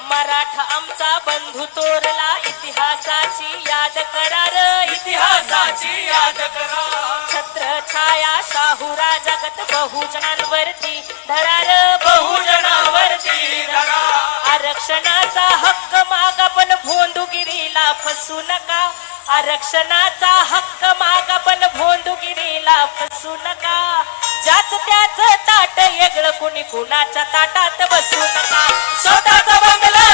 मराठा आमचा बंधू तोरला इतिहासाची याद करार इतिहासाची याद करा छत्र छाया शाहूरा जगत बहुजनांवरती धरार बहुजनावरती धरा आरक्षणाचा हक्क मागा पण भोंदूगिरीला फसू नका आरक्षणाचा हक्क मागा पण भोंदूगिरीला फसू नका ज्याच त्याच ताट वेगळं कुणी कुणाच्या ताटात बसू नका स्वतःचा बंगला